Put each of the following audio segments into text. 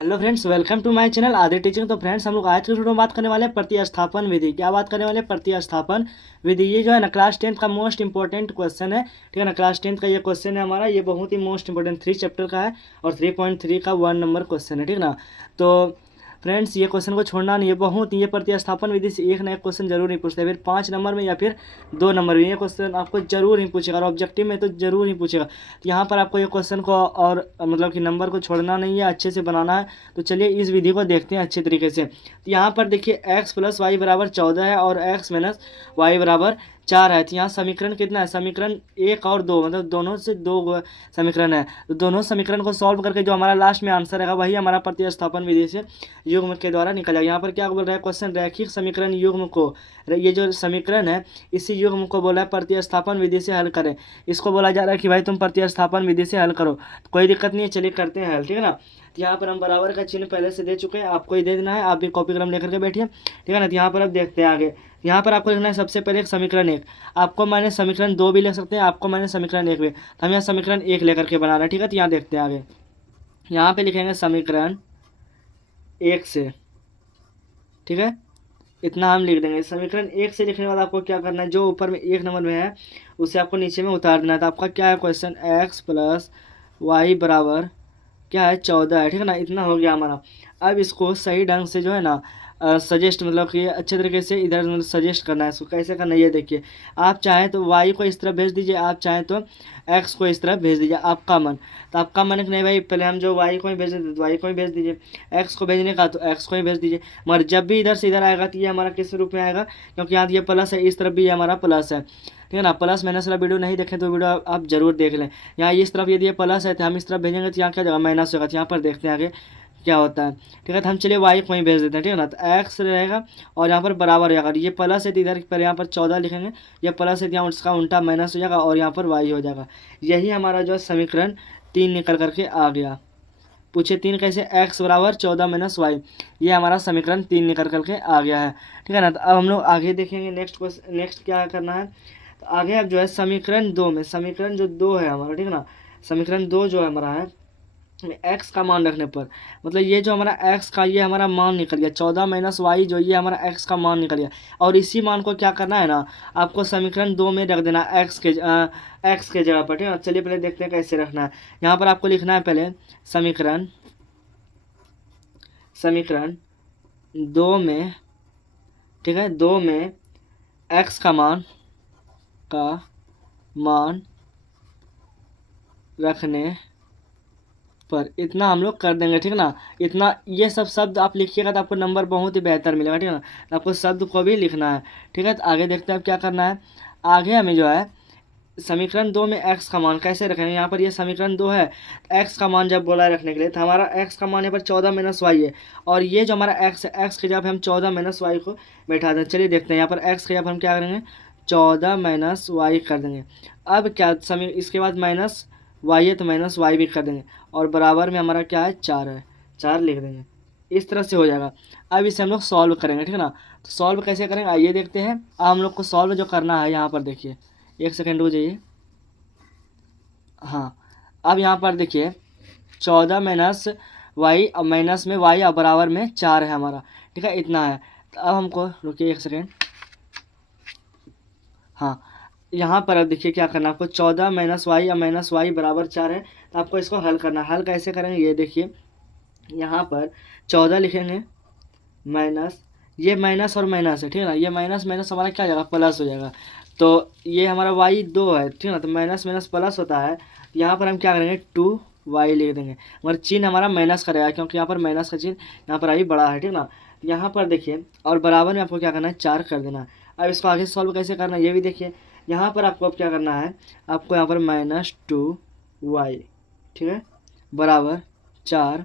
Hello friends, welcome to my channel Adi teaching. तो friends, हम लोग आज के वीडियो में बात करने वाले हैं प्रतिस्थापन विधि। क्या बात करने वाले हैं? प्रतिस्थापन विधि। ये जो है ना क्लास 10th का मोस्ट इंपॉर्टेंट क्वेश्चन है। ठीक है ना, क्लास 10th का ये क्वेश्चन है हमारा। ये बहुत ही मोस्ट इंपॉर्टेंट 3 चैप्टर का है और 3.3 का 1 नंबर क्वेश्चन है। ठीक ना, तो फ्रेंड्स ये क्वेश्चन को छोड़ना नहीं है। बहुत ये प्रतिस्थापन विधि से एक ना एक क्वेश्चन जरूर ही पूछता है, फिर 5 नंबर में या फिर 2 नंबर में। ये क्वेश्चन आपको जरूर ही पूछेगा और ऑब्जेक्टिव में तो जरूर ही पूछेगा। तो यहाँ पर आपको ये क्वेश्चन को और मतलब कि नंबर को छोड़ना नहीं है, अच्छे से बनाना है। तो चलिए इस विधि को देखते हैं अच्छे तरीके से। तो यहाँ पर देखिए x प्लस वाई बराबर 14 है और x माइनस वाई बराबर 4 है। तो यहाँ समीकरण कितना है? समीकरण 1 और 2, मतलब दोनों से 2 समीकरण है। तो दोनों समीकरण को सॉल्व करके जो हमारा लास्ट में आंसर रहेगा वही हमारा प्रतिस्थापन विधि से युग्म के द्वारा निकल जाएगा। यहाँ पर क्या बोल रहा है क्वेश्चन? रैखिक समीकरण युग्म को, ये जो समीकरण है इसी युग्म को बोला है प्रतिस्थापन विधि से हल करें। इसको बोला जा रहा है कि भाई तुम प्रतिस्थापन विधि से हल करो। कोई दिक्कत नहीं है, चलिए करते हैं हल। ठीक है ना, तो यहाँ पर हम बराबर का चिन्ह पहले से दे चुके हैं, आपको ही दे देना है। आप भी कॉपी कलम लेकर के बैठिए। ठीक है ना, तो यहाँ पर अब देखते हैं आगे। यहाँ पर आपको लिखना है सबसे पहले एक समीकरण 1। आपको मैंने समीकरण 2 भी लिख सकते हैं, आपको मैंने समीकरण 1 भी। तो हम यहाँ समीकरण 1 लेकर के बना रहे हैं। ठीक है, तो यहाँ देखते हैं आगे। यहाँ पे लिखेंगे समीकरण 1 से। ठीक है, इतना हम लिख देंगे। समीकरण 1 से लिखने के बाद आपको क्या करना है? जो ऊपर में 1 नंबर में है उसे आपको नीचे में उतार देना है। तो आपका क्या है क्वेश्चन? x प्लस वाई बराबर क्या है? 14 है। ठीक है ना, इतना हो गया हमारा। अब इसको सही ढंग से जो है ना सजेस्ट, मतलब कि अच्छे तरीके से इधर सजेस्ट करना है। इसको कैसे करना है ये देखिए। आप चाहें तो y को इस तरफ भेज दीजिए, आप चाहें तो x को इस तरफ भेज दीजिए, आपका मन। तो आपका मन कि नहीं भाई, पहले हम जो y को ही भेज देते तो y को ही भेज दीजिए, x को भेजने का तो x को ही भेज दीजिए। मगर जब भी इधर से इधर आएगा तो ये हमारा किस रूप में आएगा? क्योंकि यहाँ ये प्लस है, इस तरफ भी ये हमारा प्लस है। ठीक है ना, प्लस माइनस वाला वीडियो नहीं देखें तो वीडियो आप जरूर देख लें। यहाँ इस तरफ यदि ये प्लस है तो हम इस तरफ भेजेंगे तो यहाँ क्या जाएगा? माइनस होगा। तो यहाँ पर देखते हैं आगे क्या होता है। ठीक है, तो हम चलिए वाई को वहीं भेज देते हैं। ठीक है ना, तो एक्स रहेगा और यहाँ पर बराबर रहेगा। ये प्लस है तो इधर पर यहाँ पर 14 लिखेंगे, ये प्लस है तो यहाँ उसका उल्टा माइनस हो जाएगा और यहाँ पर वाई हो जाएगा। यही हमारा जो समीकरण 3 निकल करके आ गया। पूछे 3 कैसे? x बराबर 14 माइनस वाई। ये हमारा समीकरण 3 निकल करके आ गया है। ठीक है ना, तो अब हम लोग आगे देखेंगे नेक्स्ट क्वेश्चन। नेक्स्ट क्या करना है? तो आगे अब जो है समीकरण 2 में, समीकरण जो 2 है हमारा, ठीक है ना, समीकरण 2 जो हमारा है x का मान रखने पर, मतलब ये जो हमारा x का ये हमारा मान निकल गया 14 माइनस वाई, जो ये हमारा x का मान निकल गया। और इसी मान को क्या करना है ना, आपको समीकरण 2 में रख देना x के जगह पर। ठीक है, चलिए पहले देखते हैं कैसे रखना है। यहाँ पर आपको लिखना है पहले समीकरण समीकरण 2 में, ठीक है, 2 में x का मान रखने पर इतना हम लोग कर देंगे। ठीक है ना, इतना ये सब शब्द आप लिखिएगा तो आपको नंबर बहुत ही बेहतर मिलेगा। ठीक है ना, तो आपको शब्द को भी लिखना है। ठीक है, तो आगे देखते हैं अब क्या करना है। आगे हमें जो है समीकरण 2 में x का मान कैसे रखेंगे? यहाँ पर ये समीकरण 2 है, x का मान जब बोला है रखने के लिए तो हमारा x का मान यहाँ पर 14 माइनस वाई है। और ये जो हमारा x है, x के जगह पे हम 14 माइनस वाई को बैठा दें। चलिए देखते हैं, यहाँ पर x के जगह पर हम क्या करेंगे? 14 माइनस वाई कर देंगे। अब क्या इसके बाद माइनस वाई है तो माइनस वाई भी कर देंगे और बराबर में हमारा क्या है? 4 है, 4 लिख देंगे। इस तरह से हो जाएगा। अब इसे हम लोग सॉल्व करेंगे। ठीक है ना, तो सॉल्व कैसे करेंगे आइए देखते हैं। अब हम लोग को सॉल्व जो करना है, यहाँ पर देखिए, एक सेकेंड रुक जाइए। हाँ, अब यहाँ पर देखिए 14 माइनस वाई, अब माइनस में वाई और बराबर में 4 है हमारा। ठीक है, इतना है। तो अब हमको रुकिए एक सेकेंड। हाँ, यहाँ पर अब देखिए क्या करना है आपको। 14 माइनस वाई और माइनस वाई बराबर 4 है, तो आपको इसको हल करना है। हल कैसे करेंगे ये देखिए। यहाँ पर 14 लिखेंगे माइनस, ये माइनस और माइनस है। ठीक है ना, ये माइनस माइनस हमारा क्या हो जाएगा? प्लस हो जाएगा। तो ये हमारा वाई 2 है। ठीक है ना, तो माइनस माइनस प्लस होता है। तो यहाँ पर हम क्या करेंगे? 2 वाई लिख देंगे, मगर चिन्ह हमारा माइनस का रहेगा क्योंकि यहाँ पर माइनस का चिन्ह यहाँ पर आई बड़ा है। ठीक है ना, यहाँ पर देखिए और बराबर में आपको क्या करना है? 4 कर देना है। अब इसको आगे सॉल्व कैसे करना है ये भी देखिए। यहाँ पर आपको अब क्या करना है? आपको यहाँ पर -2 वाई, ठीक है, बराबर 4,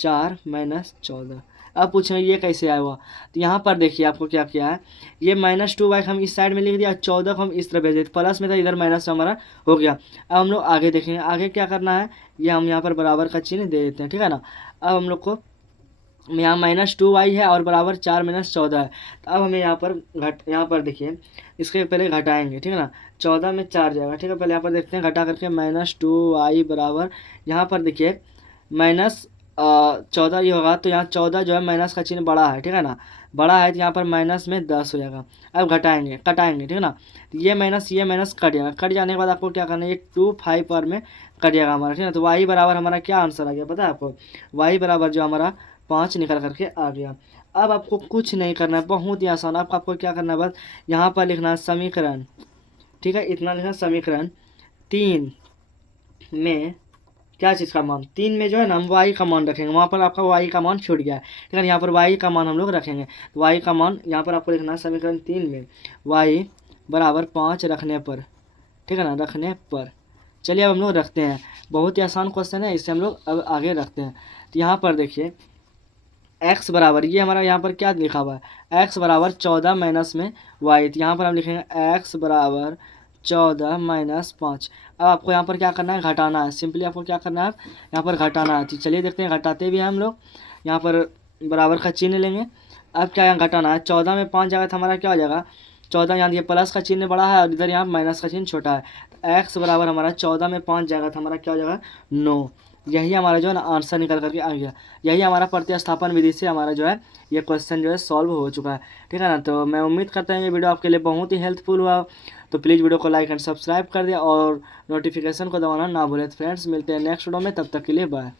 4 माइनस 14। अब पूछेंगे ये कैसे आया हुआ? तो यहाँ पर देखिए आपको क्या किया है, ये -2 वाई हम इस साइड में लिख दिया, 14 को हम इस तरह भेज दिए, प्लस में था इधर माइनस हमारा हो गया। अब हम लोग आगे देखेंगे आगे क्या करना है। ये हम यहाँ पर बराबर का चिन्ह दे देते हैं। ठीक है ना, अब हम लोग को यहाँ -2 वाई है और बराबर 4 माइनस 14 है। तो अब हमें यहाँ पर देखिए इसके पहले घटाएंगे। ठीक है ना, 14 में 4 जाएगा। ठीक है, पहले यहाँ पर देखते हैं घटा करके -2 वाई बराबर, यहाँ पर देखिए माइनस 14 ये होगा, तो यहाँ 14 जो है माइनस का चिन्ह बड़ा है, ठीक है ना, बड़ा है तो यहाँ पर माइनस में 10 हो जाएगा। अब घटाएंगे कटाएंगे, ठीक है ना, तो ये माइनस कट जाएगा, कट जाने के बाद आपको क्या करना है, ये 2 5 पर में कट जाएगा हमारा, ठीक है ना। तो वाई बराबर हमारा क्या आंसर आ गया पता है आपको, वाई बराबर जो हमारा 5 निकल करके आ गया। अब आपको कुछ नहीं करना है, बहुत ही आसान। आपको क्या करना है, बस यहाँ पर लिखना है समीकरण, ठीक है, इतना लिखना समीकरण 3 में क्या चीज़ का मान, 3 में जो है ना हम वाई का मान रखेंगे, वहाँ पर आपका वाई का मान छूट गया है, ठीक है। यहाँ पर वाई का मान हम लोग रखेंगे, तो वाई का मान यहाँ पर आपको लिखना है समीकरण 3 में वाई बराबर 5 रखने पर, ठीक है ना, रखने पर। चलिए अब हम लोग रखते हैं, बहुत ही आसान क्वेश्चन है, इससे हम लोग अब आगे रखते हैं। तो यहाँ पर देखिए x बराबर, ये हमारा यहाँ पर क्या लिखा हुआ है, x बराबर 14 माइनस में वाई, तो यहाँ पर हम लिखेंगे x बराबर 14 माइनस 5। अब आपको यहाँ पर क्या करना है, घटाना है, सिंपली आपको क्या करना है, यहाँ पर घटाना है। तो चलिए देखते हैं, घटाते भी हैं हम लोग, यहाँ पर बराबर का चिन्ह लेंगे। अब क्या यहाँ घटाना है, 14 में 5 जाएगा तो हमारा क्या हो जाएगा, 14 यहाँ ये प्लस का चिन्ह बड़ा है और इधर यहाँ माइनस का चिन्ह छोटा है, तो x बराबर हमारा 14 में 5 जाएगा तो हमारा क्या हो जाएगा 9। यही हमारा जो है ना आंसर निकल करके आ गया। यही हमारा प्रतिस्थापन विधि से हमारा जो है ये क्वेश्चन जो है सॉल्व हो चुका है, ठीक है ना। तो मैं उम्मीद करता हूँ ये वीडियो आपके लिए बहुत ही हेल्पफुल हुआ, तो प्लीज़ वीडियो को लाइक एंड सब्सक्राइब कर दें और नोटिफिकेशन को दबाना ना भूलें। फ्रेंड्स मिलते हैं नेक्स्ट वीडियो में, तब तक के लिए बाय।